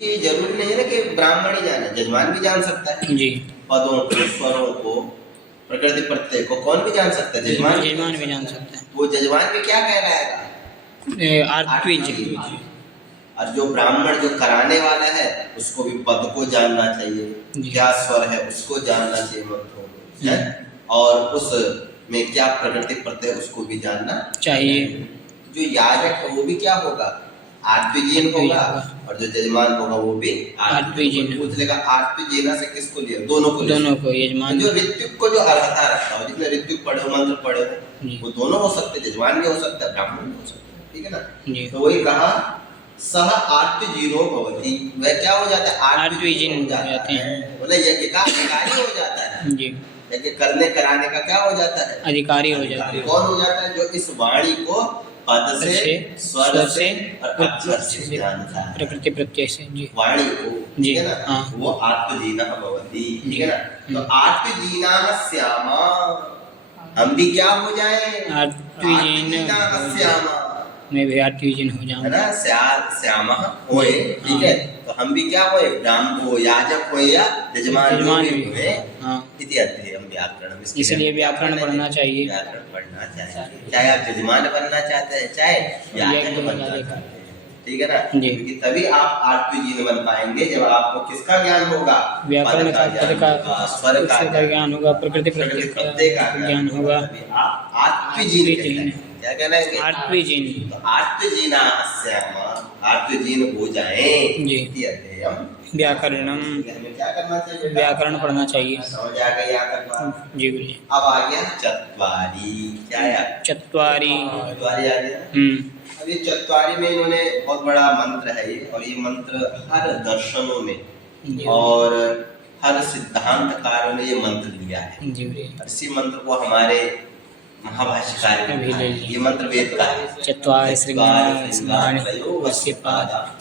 ये जरूरी नहीं है ना कि ब्राह्मण ही जाने, जजमान भी जान सकता है जी। पदों को, स्वरों को, प्रकृति प्रत्यय को कौन भी जान सकता है? जजमान भी जान सकता है। वो जजमान भी क्या कहलाएगा? आर्तवीज। और जो ब्राह्मण जो कराने वाला है उसको भी पद को जानना चाहिए, क्या स्वर है उसको जानना चाहिए मंत्रों को, है? और उस में क्या प्रकृति प्रत्यय उसको भी जानना चाहिए। जो याजक है वो भी क्या होगा? आर्तवीजीन होगा, और जो जजमान होगा वो भी आर्तवीजीन। पूछ लेगा आर्तवीजीना से किसको लिया? दोनों को, दोनों को। यजमान जो ऋत्विक को जो अर्हता रखता हो, जितने ऋत्विक पढ़े हो, मंत्र पढ़े हो, वो दोनों हो सकते, जजमान भी हो सकता है, ब्राह्मण भी हो सकता है, ठीक है ना? तो वही कहा सह आर्तवीजीनो भवति, वह क्या हो जाता है? आर्तवीजीन हो जाते हैं, मतलब यज्ञ का अधिकारी हो जाता है जी। यज्ञ करने कराने का क्या हो जाता है? अधिकारी हो जाता है। कौन हो जाता है? जो इस वाणी को पद से, स्वर से और अक्षर से जानता है, प्रकृति प्रत्यय से जी, वाणी को, ठीक है ना? वो आर्तवीजीनः भवति, ठीक है ना? तो आर्तवीजीनः स्यामा, हम भी क्या हो जाए? आर्तवीजीनः स्यामा, मैं भी आर्तवीजीन हो जाऊं, है ना? श्यामा होए, ठीक है? तो हम भी क्या होए? ब्राह्मण हो, याजक हो या जजमान भी हुए, इति अध्ययन व्याकरण। इसलिए व्याकरण पढ़ना चाहिए, व्याकरण पढ़ना चाहिए, चाहे आप जजमान बनना चाहते हैं चाहे याजक बनना चाहते हैं, ठीक है ना? क्योंकि तभी आप आर्तवीजीन बन पाएंगे जब आपको किसका ज्ञान होगा? व्याकरण का, स्वर का ज्ञान होगा, प्रकृति प्रत्यय का ज्ञान होगा, आप आर्तवीजीन, क्या कहना है? आर्तवीजीन। तो आर्तवीजीना स्यामा, आर्तवीजीन हो जाएं जी, व्याकरणम, हमें क्या करना चाहिए? व्याकरण पढ़ना चाहिए। समझ आ गया यहाँ जी बोलिए। अब आ गया चत्वारी, क्या आया? चत्वारी आ गया। अब ये चत्वारी में इन्होंने बहुत बड़ा मंत्र है ये, और ये मंत्र हर दर्शनों में और हर सिद्धांतकारों ने ये मंत्र लिया है। इसी मंत्र को हमारे महाभाष्यकार ये मंत्र वेद का है। चत्वारि श्रृंगाणि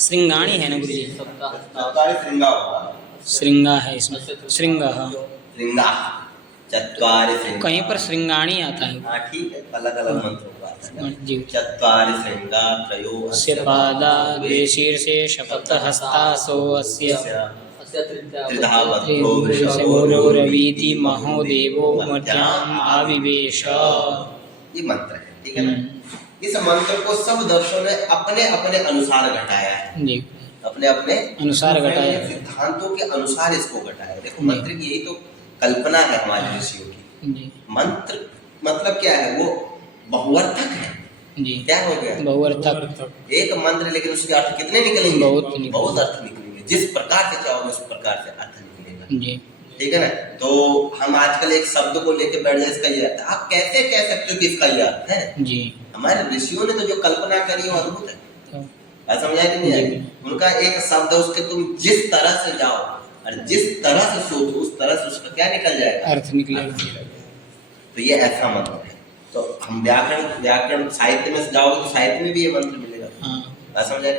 श्रृंगाणि है ना गुरुजी? चत्वारि श्रृंगा होगा, श्रृंगा है इसमें, श्रृंगा श्रृंगा, चत्वारि श्रृंगा, कहीं पर श्रृंगाणि आता है। हाँ ठीक है, अलग अलग मंत्र होगा जी। चत्वारि श्रृंगा त्रयोऽस्य पादा शीर्षे शपथ हस्तासो अस्य त्रिधा बद्धो वृषभो रवीति महोदेवो मर्त्याम् आविवेश। ये मंत्र है, ठीक है ना? इस मंत्र को सब दर्शनों ने अपने अपने अनुसार घटाया है जी, अपने अपने अनुसार घटाया, सिद्धांतों के अनुसार इसको घटाया। देखो मंत्र की यही तो कल्पना है हमारे ऋषियों की। मंत्र मतलब क्या है? वो बहुअर्थक है जी। क्या हो गया? बहुअर्थक। एक मंत्र लेकिन उसके अर्थ कितने निकलेंगे? बहुत अर्थ निकलेंगे, जिस प्रकार से चाहोगे उस प्रकार से अर्थ निकलेगा जी, ठीक है ना? तो हम आजकल एक शब्द को लेके बैठ जाए, इसका ये अर्थ, आप कैसे कह सकते हो कि इसका ये अर्थ है जी? हमारे ऋषियों ने तो जो कल्पना करी वो अद्भुत है, ऐसा समझा कि नहीं? उनका एक शब्द है, उसके तुम जिस तरह से जाओ और जिस तरह से सोचो उस तरह से उसका क्या निकल जाएगा? अर्थ निकलेगा। तो ये ऐसा मंत्र है। तो हम व्याकरण साहित्य में जाओगे तो साहित्य में भी ये मंत्र मिलेगा, ऐसा समझा?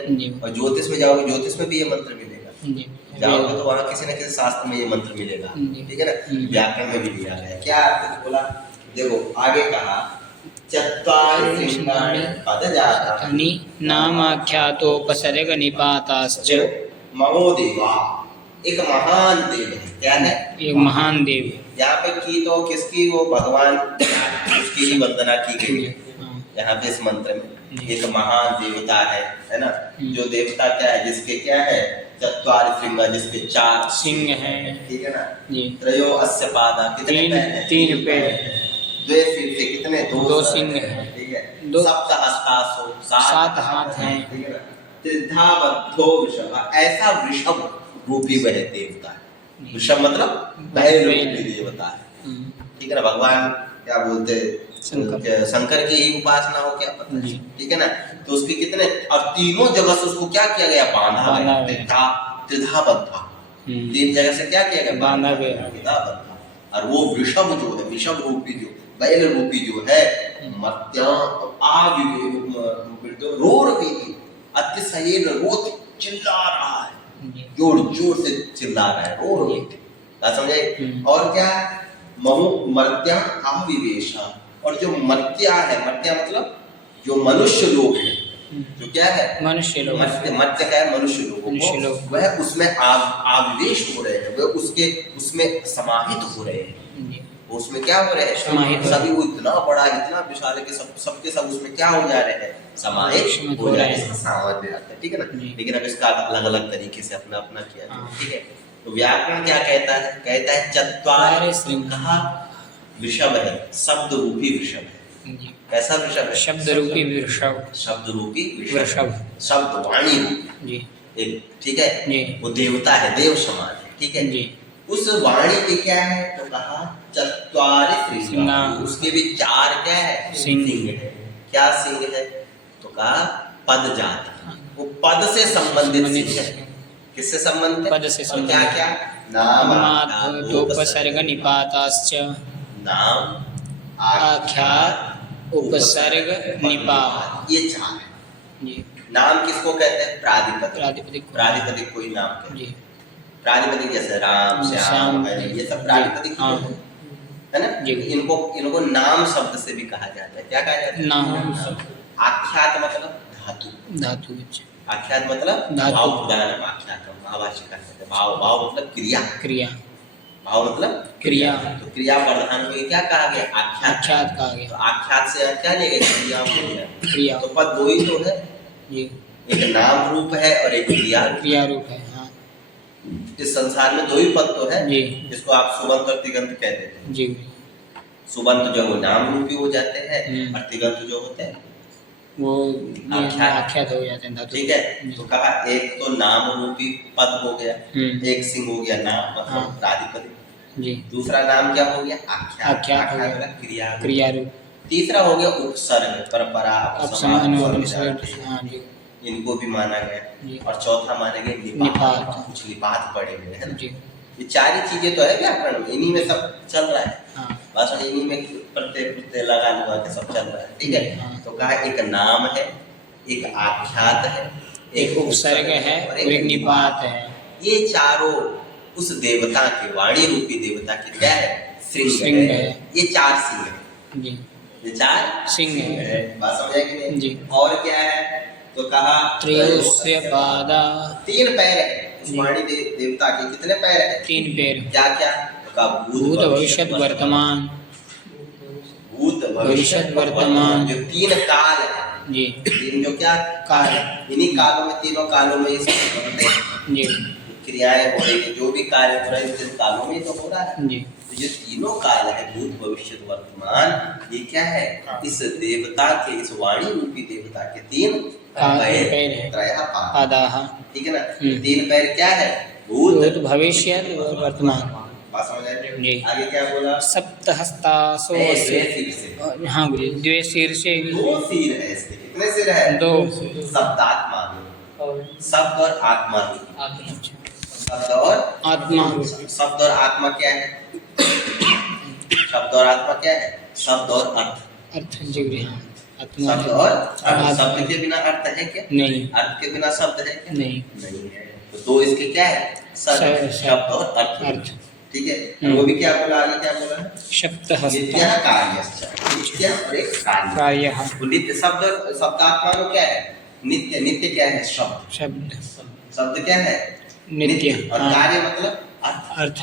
और ज्योतिष में जाओगे ज्योतिष में भी ये मंत्र मिलेगा, जाओगे तो वहाँ किसी न किसी शास्त्र में ये मंत्र मिलेगा, ठीक है ना? व्याकरण में भी दिया गया। क्या अर्थ बोला? देखो आगे कहा चत्वारि श्रृंगाणि पदजातानि नामाख्यातोपसर्ग निपाताश्च महोदेवा, एक महान देव है। क्या है? एक महान देव। यहाँ पे की तो किसकी? वो भगवान उसकी ही वंदना की गई है यहाँ पे इस मंत्र में। एक महान देवता है ना? जो देवता क्या है? जिसके क्या है? चत्वारि श्रृंगा, जिसके 4 सिंह हैं, ठीक है ना? त्रयोऽस्य पादा, कितने पैर हैं? 3 पैर। द्वे शीर्षे, कितने? 2 सिंह हैं, ठीक है? सप्त हस्तासो, 7 हाथ हैं, ठीक है ना? त्रिधा बद्धो वृषभ, ऐसा वृषभ रूपी वह देवता है। वृषभ मतलब बैल रूपी देवता है, ठीक है ना? भगवान क्या बोलते? शंकर की ही उपासना हो, क्या पता, ठीक है ना? तो उसके कितने, और तीनों जगह से उसको क्या किया गया? बांधा गया, त्रिधा बद्धा, 3 जगह से क्या किया गया? बांधा गया, त्रिधा बद्धा। और वो वृषभ जो है, वृषभ रूपी जो बैल रूपी जो है, अतिशय रोत चिल्ला रहा है, जोर जोर से चिल्ला रहा है, रो समझे? और क्या? मर्त्या आविवेश, और जो मर्त्या है, मर्त्या मतलब जो मनुष्य लोग हैं, जो क्या है मनुष्य लोग, मर्त्य, मर्त्य है मनुष्य मनुष्य लोगों लोग। को, वह उसमें आविवेश हो रहे हैं, वह उसमें समाहित हो रहे हैं। जी, वो उसमें क्या हो रहे हैं समाहित हो सभी, वो इतना बड़ा इतना विशाल है कि सबके सब उसमें क्या हो जा रहे हैं समाहित हो रहे हैं, सामर्थ्य आता है। ठीक है ना। जी। लेकिन अब इसका अलग अलग तरीके से अपना अपना किया जाए। हाँ। ठीक है। तो व्याकरण क्या कहता है? कहता है चत्वारि श्रृंगा वृषभ है, शब्द रूपी वृषभ है। जी, कैसा वृषभ है? शब्द रूपी वृषभ, शब्द रूपी वृषभ। शब्द वाणी रूपी जी एक, ठीक है। जी वो देवता है, देव समान है। ठीक है जी, उस वाणी के क्या है? तो कहा चत्वारि श्रृंगा, उसके भी चार क्या है? सिंह है। क्या सिंह है? तो कहा पद जात, वो पद से संबंधित सिंह है। किससे संबंधित? पद से संबंधित। क्या क्या? नाम, दोपसर्ग निपाताश्च, नाम, आख्यात, उपसर्ग, निपात। ये चार है। जी, नाम किसको कहते हैं? प्रादिपदिक। प्रातिपदिक, प्रादिपदिक कोई नाम कहते हैं। जी, प्रादिपदिक जैसे राम, श्याम, हरि, ये सब प्रादिपदिक हाँ, है ना। जी। इनको नाम शब्द से भी कहा जाता है। क्या कहा जाता है? नाम। आख्यात मतलब धातु, धातु, आख्यात मतलब धातु। भाव पुराण आख्यात भावभाषिका कहते हैं। भाव मतलब क्रिया, क्रिया, भाव मतलब क्रिया। तो क्रिया प्रधान को ये क्या कहा गया? आख्यात। आख्यात कहा गया। तो आख्यात से क्या लेंगे? क्रिया हो गया। क्रिया, तो पद दो ही तो है, जी, एक नाम रूप है और एक क्रिया रूप। क्रिया रूप है। हाँ इस संसार में दो ही पद तो है, जी, जिसको आप सुबंत और तिगंत कहते हैं। जी, सुबंत जो वो नाम रूपी हो जाते हैं हम्म। और तिगंत जो होते हैं वो आख्यात। आख्यात हो जाते हैं धातु। ठीक है। तो कहा एक तो नाम रूपी पद हो गया, एक सिंह हो गया नाम मतलब हाँ। प्रादिपदिक। जी, दूसरा नाम क्या हो गया? आख्यात। आख्यात हो गया। मतलब क्रिया रूप। क्रिया रूप। तीसरा हो गया उपसर्ग, परपरा, अपसमान और अपसमान, उपसर्ग। हाँ जी, इनको भी माना जी। गया। और चौथा माना गया निपात। निपात। कुछ निपात पड़े हुए हैं ना। जी, ये चार ही चीजें तो है व्याकरण में, इन्हीं में सब चल रहा है। हाँ, बस इन्हीं में प्रत्यय लगा लगा के सब चल रहा है। ठीक है। हाँ। तो कहा एक नाम है, एक आख्यात है, एक उपसर्ग है और एक निपात है। ये चारों उस देवता के, वाणी रूपी देवता के क्या है? श्रृंग है। ये चार सिंह है। जी, ये चार सिंह है। बात समझ आई कि नहीं? जी। और क्या है? तो कहा त्रयोस्य पादा, तीन पैर है उस वाणी देवता के। कितने पैर है? 3 पैर। क्या क्या? तो कहा भूत, भविष्यत, वर्तमान। भूत, भविष्यत, वर्तमान। जो तीन काल है, जी, तीन जो क्या काल। इन्हीं कालों में, तीनों कालों में ये सब होते हैं। जी, क्रियाएं हो रही है, जो भी कार्य हो रहा है तीन कालों में तो हो रहा है। जी, तो ये तीनों काल है, भूत, भविष्य, वर्तमान, ये क्या है? इस देवता के, इस वाणी रूपी देवता के तीन पैर है। त्रयः पाद। पादाः। ठीक है ना। तीन पैर क्या है? भूत, भूत, भविष्यत और वर्तमान। बात समझ आई? जी। आगे क्या बोला? सप्तहस्तासो द्वे सिर से। हाँ बोलिए। द्वे शीर्षे, दो सिर है इसके। कितने सिर है? 2। शब्दात्मा, शब्द और आत्मा। शब्द और आत्मा। शब्द और आत्मा क्या है? शब्द और आत्मा क्या है? शब्द और अर्थ। अर्थ जी, हाँ, आत्मा। शब्द और अर्थ। शब्द के बिना अर्थ है क्या? नहीं। अर्थ के बिना शब्द है क्या? नहीं। नहीं है। तो दो इसके क्या है? शब्द और अर्थ। ठीक है। वो भी क्या बोला? आगे क्या बोला? सप्तहस्ता नित्यः कार्यश्च। नित्य और एक कार्य। कार्यः। तो नित्य शब्द, शब्दात्मा में क्या है? नित्य। नित्य क्या है? शब्द। शब्द। शब्द क्या है? नित्य। और हाँ। कार्य मतलब अर्थ। अर्थ।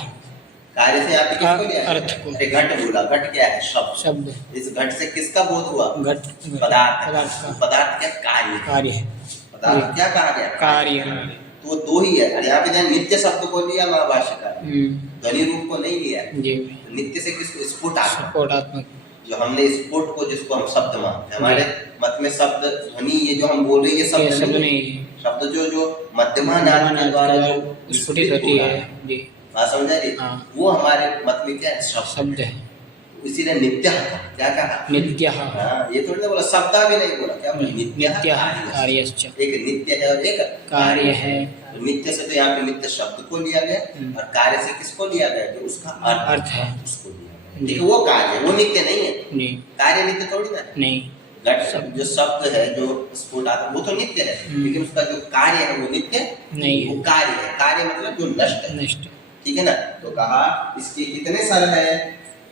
कार्य से आपने किसको लिया? अर्थ को। घट बोला। घट क्या है? शब्द। शब्द। इस घट से किसका बोध हुआ? घट। पदार्थ। पदार्थ का पदार्थ क्या? कार्य। कार्य है। पदार्थ क्या कहा गया? कार्य। तो वो दो ही है। और यहाँ पे ध्यान, नित्य शब्द को लिया महाभाष्यकार, ध्वनि रूप को नहीं लिया। जी, नित्य से किसको? स्फुटात्मक। स्फोटात्मक। जो हमने स्फुट को, जिसको हम शब्द मानते हैं, हमारे मत में शब्द, ध्वनि, ये जो हम बोल रहे हैं ये ये शब्द शब्द नहीं। नहीं। शब्द जो मध्यमा नाद के द्वारा जो स्फुटित होती है। जी, बात समझ आ रही? हाँ। वो हमारे मत में क्या है? शब्द है। इसीलिए नित्य कहा। क्या कहा? नित्य। हाँ, ये थोड़ी ना बोला, शब्द भी नहीं बोला। क्या बोला? नित्य कार्यश्च। कार्यश्च। एक नित्य है और एक कार्य है। तो नित्य से तो यहाँ पे नित्य शब्द को लिया गया, और कार्य से किसको लिया गया? जो उसका अर्थ है, उसको लिया गया। ठीक है, वो कार्य, वो नित्य नहीं है। जी, कार्य नित्य थोड़ी ना है। नहीं। घट जो शब्द है, जो स्फुटात्मक, वो तो नित्य है, लेकिन उसका जो कार्य है वो नित्य नहीं है। वो कार्य है। कार्य मतलब जो नष्ट है। नष्ट। ठीक है ना। तो कहा इसके कितने सर है?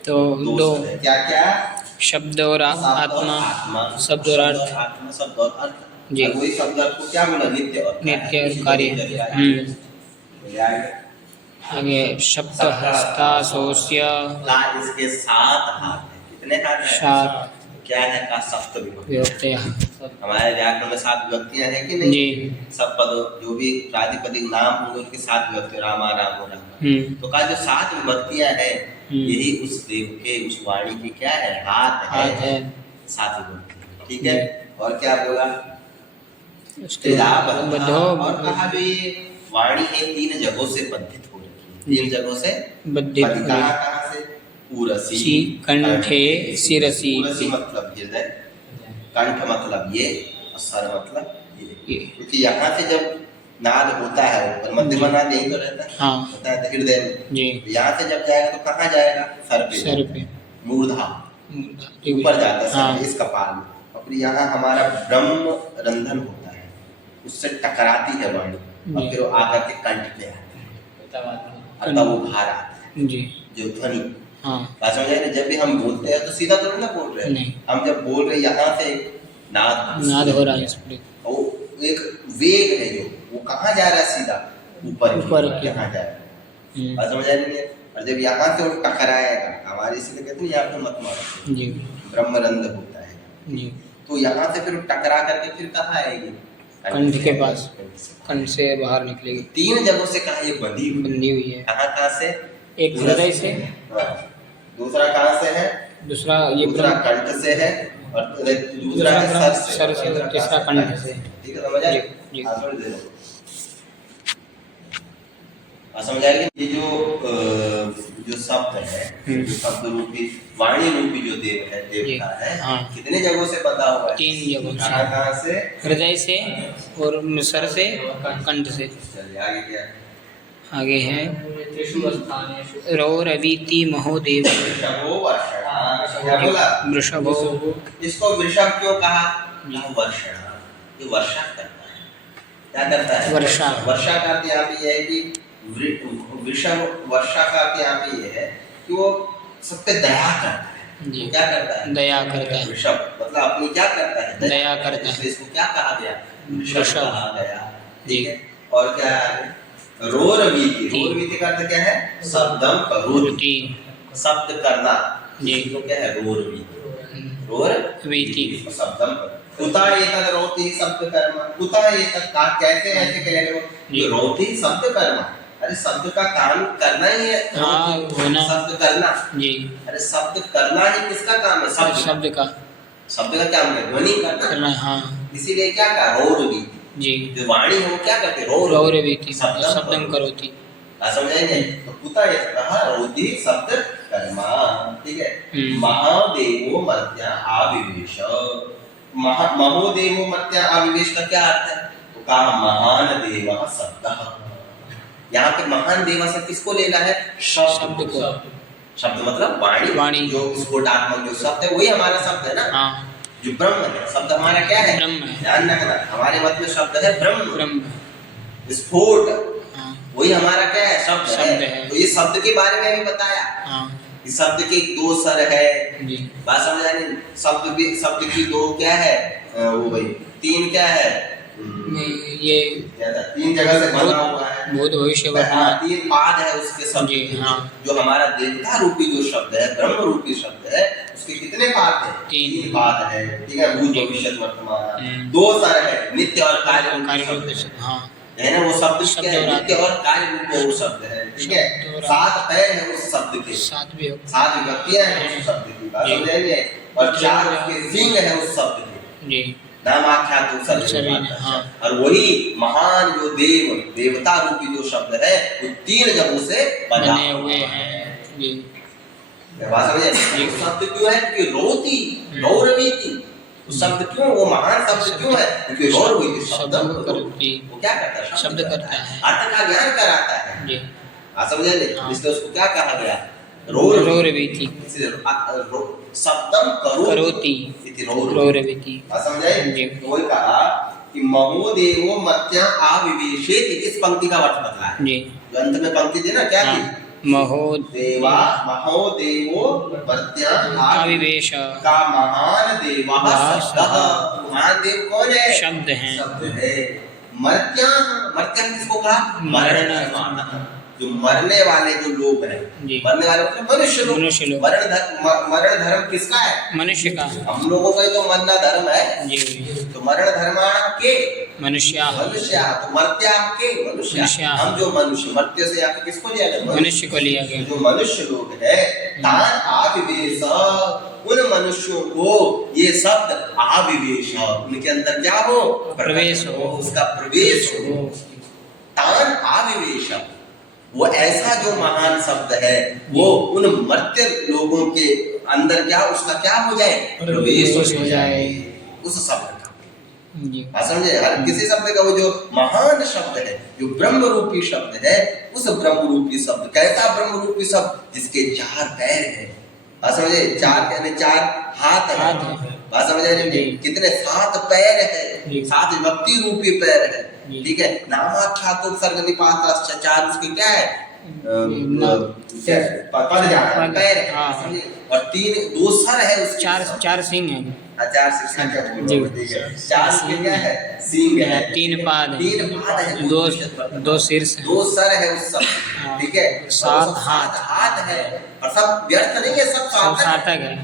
तो 2। क्या क्या? शब्द और आत्मा। शब्द और अर्थ। आत्मा, शब्द और अर्थ। जी। और वही शब्द को क्या बोला, नित्य और नित्य और कार्य। आगे शब्द हस्तासोस्य का इसके 7 हाथ है। कितने हाथ है? 7 क्या है का सप्त विभक्ति। विभक्तयः। हमारे व्याकरण में 7 विभक्तियां हैं कि नहीं? जी। सब पद जो भी प्रातिपदिक नाम होंगे उनकी 7 विभक्ति, रामा रामो राम। तो का जो 7 विभक्तियां हैं यही उस देव के, उस वाणी की क्या है, हाथ है। 7 विभक्ति, ठीक है। और क्या बोला, उसके बद्धो। और कहा जो ये वाणी है 3 जगहों से बंधित हो रखी है, 3 जगहों से बंधित। कहाँ से? उरसी, कंठे, सिरसी। उरसी मतलब हृदय, कंठ मतलब ये, और सर मतलब ये। क्योंकि यहाँ से जब नाद होता है ऊपर, मध्यमा नाद यही तो रहता है, हाँ। होता है हृदय में। जी। यहाँ से जब जाएगा तो कहाँ जाएगा? सर पे। मूर्धा ऊपर जाता है, हाँ। इस कपाल में। और फिर यहाँ हमारा ब्रह्म रंधन होता है, उससे टकराती है वाणी, और फिर वो आकर के कंठ पे आता है, तब वो बाहर आता है जी। जो ध्वनि। हाँ। बात समझ आए? जब भी हम बोलते हैं तो सीधा तो नहीं बोल रहे हैं, हम जब बोल रहे हैं यहाँ से नाद हो रहा है इस पर, वो एक वेग है जो वो कहाँ जा रहा है, सीधा ऊपर यहाँ जा रहा है। बात समझ आए? और जब यहाँ से वो टकराएगा, हमारे इसलिए कहते हैं यहाँ पे मत मारो जी, ब्रह्मरंध्र होता है जी। तो यहाँ से फिर टकरा करके फिर कहाँ आएगी? कंठ के पास, कंठ से बाहर निकलेगी। 3 जगहों से कहा ये बंधी हुई है। कहाँ से? एक हृदय से, दूसरा कहाँ से है? दूसरा कंठ से है, और दूसरा है सर से, तीसरा कंठ से। ठीक है, समझ आए? समझ आएगी? ये जो शब्द है, जो शब्द रूपी वाणी रूपी जो देव है, देवता है, हाँ। कितने जगहों से बंधा हुआ है? 3 जगहों से। कहाँ से? हृदय से और सर से, कंठ से। चलिए आगे क्या है? आगे है रौरवीति महोदेव वृषभो। इसको वृषभ क्यों कहा? वर्षा, ये वर्षा करता है। क्या करता है? वर्षा का अर्थ यहाँ पे ये है कि वृषभ, वर्षा का अर्थ यहाँ पे ये है कि वो सब पे दया करता है जी। क्या करता है? दया करता है। वृषभ मतलब अपनी क्या करता है? दया करता है। इसको क्या कहा गया? वृषभ कहा गया, ठीक है। और क्या है? रोरवीति, रोरवीति का अर्थ क्या है? शब्दम करोति, शब्द करना जी। तो क्या है? रोरवीति, रोरवीति शब्दम। कुता एतद् रोति शब्द कर्म, कुता एतद् का कैसे ऐसे कह रहे हो? रोति शब्द कर्म, अरे शब्द का काम करना ही है। हाँ, शब्द करना जी। अरे शब्द करना ही किसका काम है? शब्द का क्या है? ध्वनि करना, हाँ। इसीलिए क्या कहा? रोरवीति जी। जो वाणी हो क्या करते? रौरवीति शब्दम करोति। समझाएंगे? तो कुता रोति शब्द कर्मा, ठीक है। महादेवो मर्त्या आविवेश, महोदेवो मर्त्या आविवेश का क्या अर्थ है? तो कहा महान देव शब्द। यहाँ पे महान देव से किसको लेना है? शब्द को। शब्द मतलब वाणी, जो स्फोटात्मक जो शब्द है वही हमारा शब्द है ना, हाँ। जो ब्रह्म है, शब्द हमारा क्या है? ध्यान रखना, हमारे मत में शब्द है ब्रह्म, स्फोट, हाँ। वही हमारा क्या है? शब्द है। तो ये शब्द के बारे में भी बताया, हाँ। इस शब्द के 2 सर है जी। बात समझ आई? शब्द की 2 क्या है? वो भाई 3 क्या है? ये 3 जगह से बना हुआ है, भूत भविष्य 3 पाद है उसके शब्द जी, हाँ। जो हमारा देवता रूपी जो शब्द है, ब्रह्म रूपी शब्द है, उसके कितने पाद है? 3 पाद है, ठीक है। भूत भविष्य वर्तमान, 2 सर है, नित्य और कार्य हाँ। है ना, वो शब्द नित्य और कार्य रूप वो शब्द है, ठीक है। 7 पैर है उस शब्द के, 7 विभक्तियां हैं उस शब्द की, बात समझेंगे। और 4 उसके सिंह है उस शब्द के जी, नाम आख्यात शब्द, हाँ। और वही महान जो देवता रूपी जो शब्द है वो 3 जगहों से बने हुए हैं जी। बात समझे? ये शब्द क्यों है? क्योंकि रोती, रौरवीति शब्द क्यों, वो महान शब्द क्यों है? क्योंकि रौरवीति शब्द वो क्या करता है? शब्द करता है, अर्थ का ज्ञान कराता है जी। बात समझे? इसलिए उसको क्या कहा गया? रौरवीति, शब्दम करोति इति रौरवीति। समझाए? वही कहा कि महोदेवो मर्त्या आविवेशेति, इस पंक्ति का अर्थ बतलाया जी। जो अंत में पंक्ति थी ना, क्या थी? महोदेवो मर्त्या आविवेश का महान देवा शब्द महादेव कौन है? शब्द हैं। शब्द है। मर्त्या, मर्त्या किसको कहा? मरण। जो मरने वाले जो लोग हैं, मरने वाले मतलब मनुष्य लोग। मनुष्य लोग। मरण धर्म किसका है? मनुष्य का। हम लोगों का ही तो मरना धर्म है। जी। तो मरण धर्माण के मनुष्य। मनुष्य तो मर्त्या के मनुष्य। हम जो मनुष्य, मर्त्य से यहाँ किसको लिया गया? मनुष्य को लिया गया। जो मनुष्य लोग है, तान आविवेश, उन मनुष्यों को ये शब्द आविवेश, उनके अंदर क्या हो? प्रवेश हो, उसका प्रवेश हो। तान आविवेश, वो ऐसा जो महान शब्द है वो उन मर्त्य लोगों के अंदर क्या उसका क्या हो जाए? प्रवेश हो जाए उस शब्द का। समझे? हर किसी शब्द का वो जो महान शब्द है, जो ब्रह्म रूपी शब्द है, उस ब्रह्म रूपी शब्द, कैसा ब्रह्म रूपी शब्द? जिसके 4 पैर है। समझे? 4 यानी 4 हाथ है। बात समझ आए? कितने? 7 पैर है, 7 व्यक्ति रूपी पैर है। ठीक है। नामाख्यात सर्ग निपात 4 उसके क्या है? पद जाता पैर है। और 2 सर है उसके, 4 सिंह है। 4 सिर क्या बोलते हैं? 4 के क्या है? सिंह है। 3 पाद है। 3 पाद है। 2 शीर्ष, 2 सर है उस सब। ठीक है। 7 हाथ है। और सब व्यर्थ नहीं है, सब सार्थक है।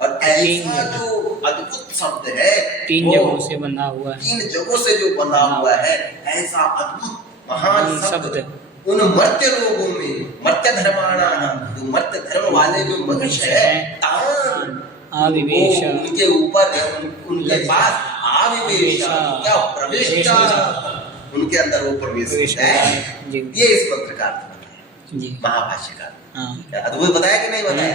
और ऐसा जो अद्भुत शब्द है 3 जगहों से बंधा हुआ है। 3 जगहों से जो बंधा हुआ है, ऐसा अद्भुत महान शब्द उन मर्त्य लोगों में, मर्त्य धर्माणा, जो मर्त्य धर्म वाले जो मनुष्य है, तान आविवेश, उनके ऊपर, उनके पास आविवेश, क्या प्रवेश, उनके अंदर वो प्रवेश है। ये इस मंत्र का अर्थ बताया महाभाष्य का। तो वो बताया कि नहीं बताया?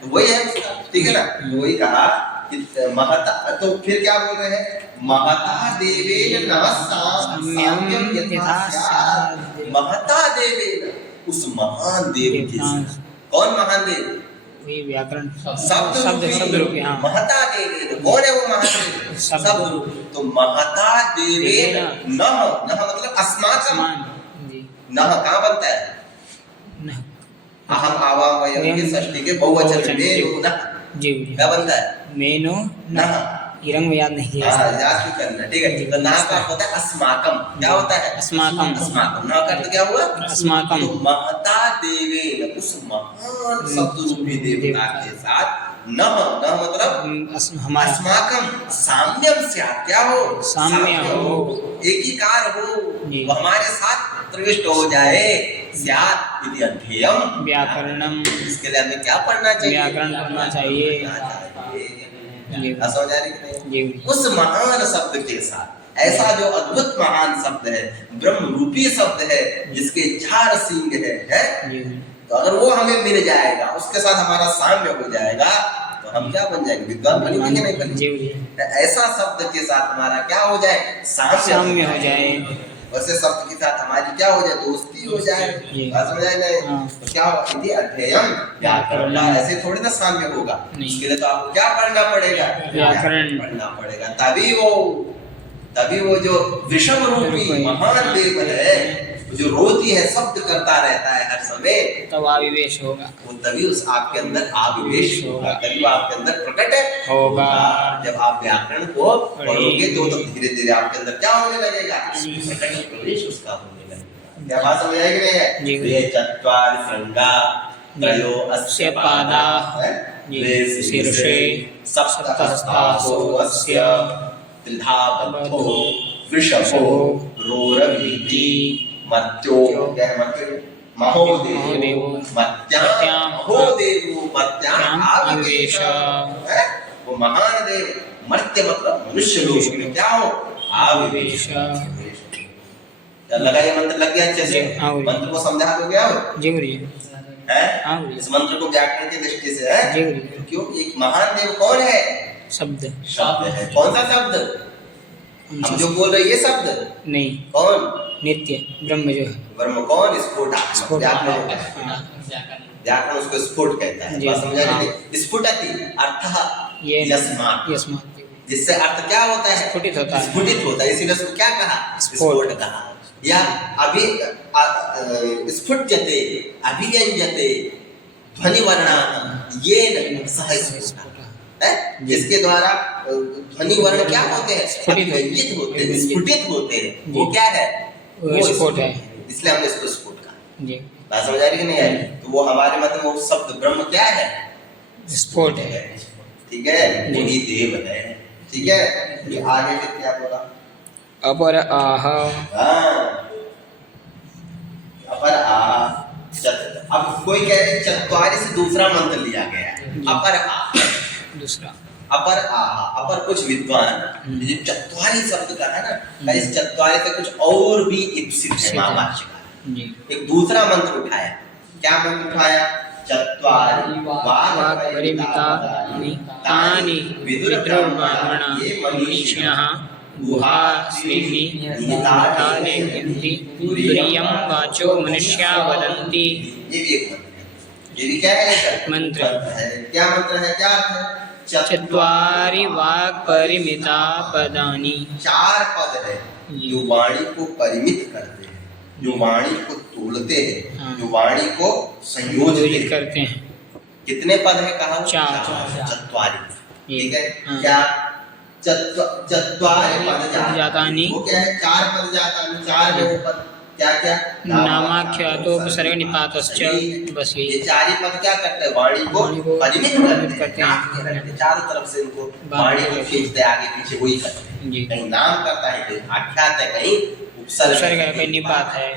तो वही है उसका। ठीक है ना? वही कहा कि महता, तो फिर क्या बोल रहे हैं? महता देवेन नमः साम्यम यथा स्यात्। महता देवेन, उस महान देव के साथ। कौन महान देव? वही व्याकरण शब्द रूपी। महता देवेन, कौन है वो महान देव? शब्द रूपी। तो महता देवेन नः, नः मतलब अस्माकं। नः कहाँ बनता है? अहम आवाम वयम की षष्ठी के बहुवचन में नः। जी क्या बनता है? मेनो नः। रंग में याद नहीं किया। याद भी करना। ठीक है। तो नः का होता है अस्माकम। क्या होता है? अस्माकम। अस्माकम। नः का अर्थ क्या हुआ? अस्माकम। तो महता देवेन, उस महान शब्द रूपी देवता के साथ नः, नः मतलब हमारा, अस्माकम साम्यम स्यात्, क्या हो? साम्य हो, एकीकार हो, वो हमारे साथ प्रविष्ट हो जाए। स्यात् इति अध्ययम व्याकरणम। इसके लिए हमें क्या पढ़ना चाहिए? व्याकरण पढ़ना चाहिए। समझ आ रही कि नहीं? उस महान शब्द के साथ, ऐसा जो अद्भुत महान शब्द है, ब्रह्म रूपी शब्द है, जिसके 4 सिंह है? तो अगर वो हमें मिल जाएगा, उसके साथ हमारा साम्य हो जाएगा, तो हम क्या बन जाएंगे? विद्वान बनेंगे कि नहीं बनेंगे? ऐसा शब्द के साथ हमारा क्या हो जाए? साम्य हो जाए। वैसे शब्द के साथ हमारी क्या हो जाए? दोस्ती हो जाए। समझ आए नहीं? तो क्या हो? यदि अध्ययन व्याकरण, ऐसे थोड़ी ना साम्य होगा। इसके लिए तो आपको क्या पढ़ना पड़ेगा? व्याकरण पढ़ना पड़ेगा। तभी वो जो विषम रूपी महान देव है, जो रोती है, शब्द करता रहता है हर समय, तब आविवेश होगा। वो तभी उस आपके अंदर आविवेश होगा, तभी आपके अंदर प्रकट होगा। जब आप व्याकरण को पढ़ोगे तो धीरे धीरे आपके अंदर क्या होने लगेगा? प्रकट प्रवेश उसका होने लगेगा। क्या बात समझ आई कि नहीं है? ये 4 श्रृंगा त्रयो अस्य पादा शीर्षे सप्तहस्तासो अस्य त्रिधा बद्धो वृषभो रोरवीति मर्त्यो, क्या है मर्त्यो? महोदेवो मर्त्यां महोदेवो मर्त्यां आविवेश। वो महान देव, मर्त्य मतलब मनुष्य लोग में क्या हो? आविवेश। लगा? ये मंत्र लग गया अच्छे से? मंत्र को समझा दोगे आप? है? इस मंत्र को व्याकरण की दृष्टि से है? क्यों? एक महान देव कौन है? शब्द है। कौन सा शब्द? हम जो बोल रहे ये शब्द नहीं। कौन? नित्य ब्रह्म जो है। ब्रह्म कौन? स्फुट। व्याकरण उसको स्फुट कहता है। बात समझा नहीं? स्फुटति अर्थः यस्मात्, जिससे अर्थ क्या होता है? स्फुटित होता है। स्फुटित होता है, इसीलिए उसको क्या कहा? स्फुट कहा। या अभी स्फुट्यते अभिव्यंजते ध्वनिवर्णाः येन सह स्फुटः। है, जिसके द्वारा ध्वनि वर्ण क्या होते हैं, स्फुटित होते हैं, स्फुटित होते हैं, वो क्या है, वो स्फुट है। इसलिए हमने इसको स्फुट कहा। जी बात समझ आ रही कि नहीं आ रही? तो वो हमारे मत में वो शब्द ब्रह्म क्या है, स्फुट है। ठीक है, वही देव है। ठीक है, ये आगे फिर क्या बोला, अपर आह, अपर आह। अब कोई कह रहे चत्वारी से दूसरा मंत्र लिया गया है, अपर आह दूसरा अपर आह। अपर कुछ विद्वान ये चत्वारी शब्द का है ना, इस चत्वारी से कुछ और भी इप्सित है महाभाष्यकार। जी एक दूसरा मंत्र उठाया, क्या मंत्र उठाया, चत्वारि वाक् परिमितानि तानि विदुर्ब्राह्मणा मनीषिणः गुहाश्रीणि निहितानि यन्ति तुर्यं वाचो मनुष्या वदन्ति। ये भी एक मंत्र है, ये भी क्या है, मंत्र है। क्या मंत्र है, क्या अर्थ है, चत्वारि वाक् परिमिता पदानि। चार पद है जो वाणी को परिमित करते हैं, जो वाणी को तोड़ते हैं, हाँ। जो वाणी को संयोजित करते हैं। कितने पद है, कहा चार। चत्वारि। ठीक है, हाँ। क्या चत्वारि पद जातानि, वो क्या है, चार पद जातानि, चार है वो पद, क्या क्या, नामाख्यातोपसर्ग निपातश्च। बस ये यही चार ही पद क्या करते हैं, वाणी को परिमित करते हैं, चारों तरफ से इनको वाणी को खींचते आगे पीछे, वही करते हैं। जी कहीं नाम करता है, कहीं आख्यात है, कहीं उपसर्ग है, कहीं निपात है।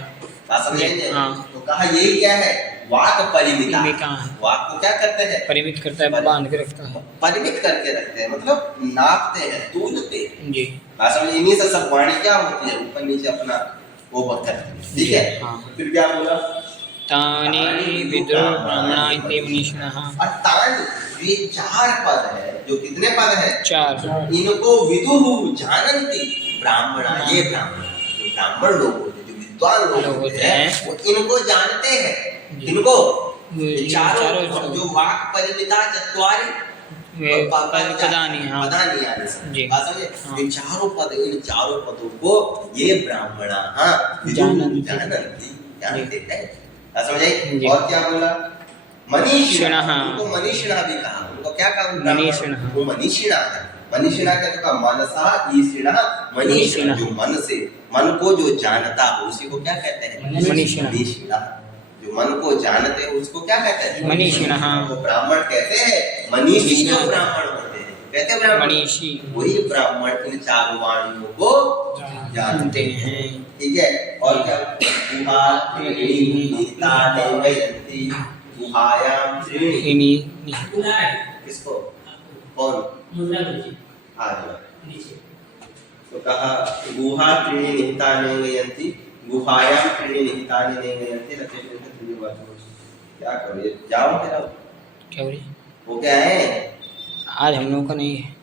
बात समझेंगे? हाँ। तो कहा यही क्या है, वाक परिमिता। परिमिता है। वाक को क्या करते हैं, परिमित करता है, बांध के रखता है। परिमित करके रखते हैं, मतलब नापते हैं, तोलते हैं। जी बात समझे? इन्हीं से सब वाणी क्या होती है, ऊपर नीचे अपना वो बखर। ठीक है, हाँ। फिर क्या बोला, तानि विदुर्ब्राह्मणा इति मनीषिणः। और तान, ये चार पद है, जो कितने पद है, चार। इनको विदुः जानन्ति ब्राह्मणा, ये ब्राह्मण जो ब्राह्मण लोग होते हैं, जो विद्वान लोग होते हैं, वो इनको जानते हैं। इनको चारों जो वाक परिमिता चत्वारि पदानि, हाँ। पदानि आदि से। जी। बात समझे? हाँ। इन चारों पद, इन चारों पदों को ये ब्राह्मणा जानन्ति। जानते हैं। बात समझ आई? जी। और क्या बोला, मनीषिणः, मनीषिणः। उनको मनीषिणः भी कहा। उनको क्या कहा, मनीषिणः। वो मनीषिणा है। मनीषिणा का तो मनसा ईषिणः, मनीषिणः जो मन से, मन को जो जानता हो उसी को क्या कहते हैं, मनीषिणः। मनीषिणः जो मन को जानते हैं उसको क्या कहते हैं, मनीषिणः। वो ब्राह्मण कहते हैं, मनीषी जो ब्राह्मण होते हैं, कहते हैं ब्राह्मण, मनीषी। वही ब्राह्मण इन चारों वाणियों को जानते हैं। ठीक है, और क्या, गुहायाम त्रीणि, किसको, कौन, आ जाओ। तो कहा गुहा त्रीणि निहितानि नयन्ति, गुहायाम त्रीणि निहितानि नयन्ति, क्या करो, ये जाओ फिर, क्या बोले, वो क्या है, आज हम लोगों का नहीं है।